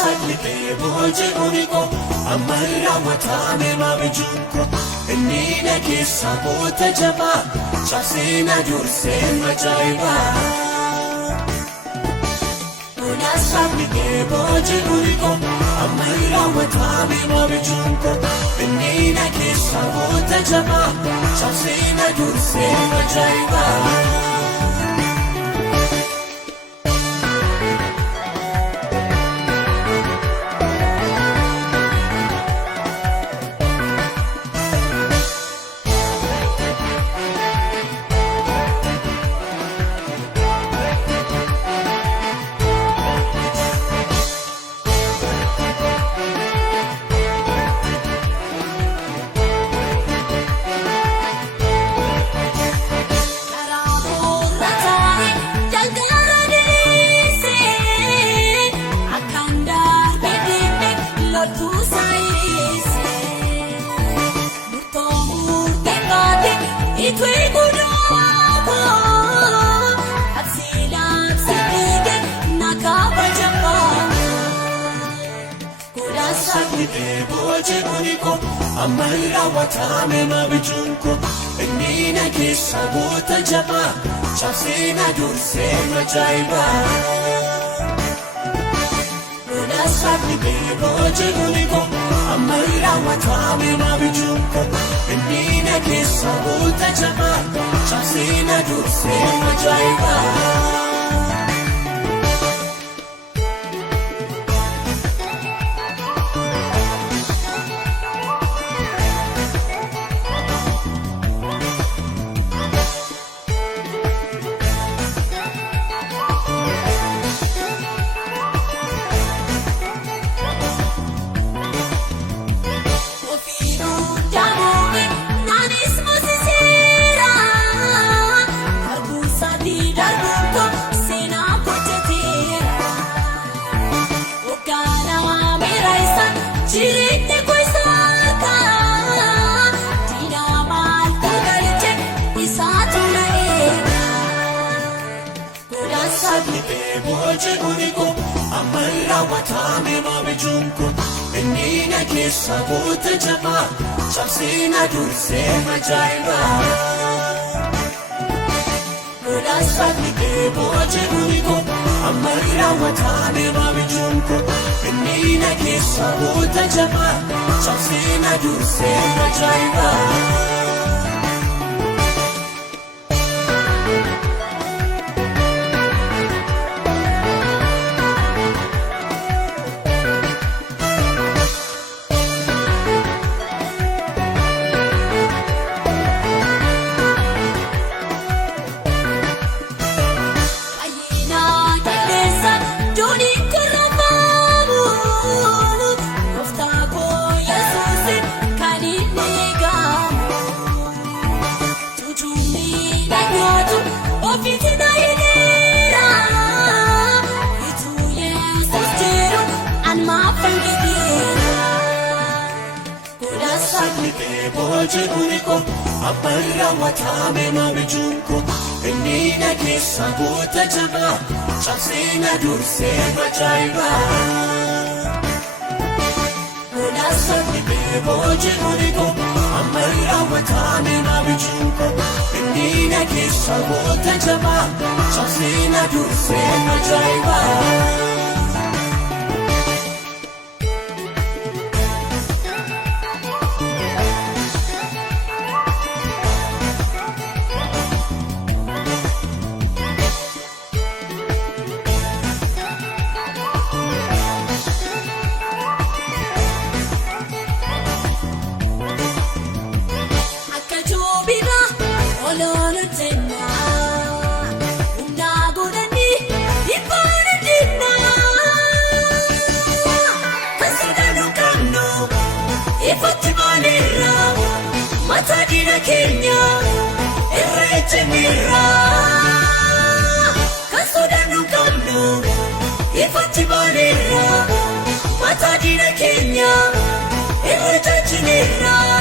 saglite boje uniko amarra watame mabijunko nina kisa bota jaba chasina durse majaiba una saglite boje uniko amarra watame mabijunko nina kisa bota jaba chasina durse majaiba boje uniko amarra watame mabijunko nina kisa bota jaba chasina durse majaiba una saglite boje uniko amarra watame mabijunko nina kisa bota jaba chasina durse majaiba boje uniko amarra watame mabijunko nina kisa bota jaba chasina durse majaiba una saglite boje uniko amarra watame mabijunko nina kisa bota jaba chasina durse majaiba boje uniko amarra watame mabijunko nina kisa bota jaba chasina durse majaiba una saglite boje uniko amarra watame mabijunko nina kisa bota jaba chasina durse majaiba Kenya, Erreche Mirra, Kasodanu Kamnu, Ifati Barira, Matadina Kenya, Erreche Mirra.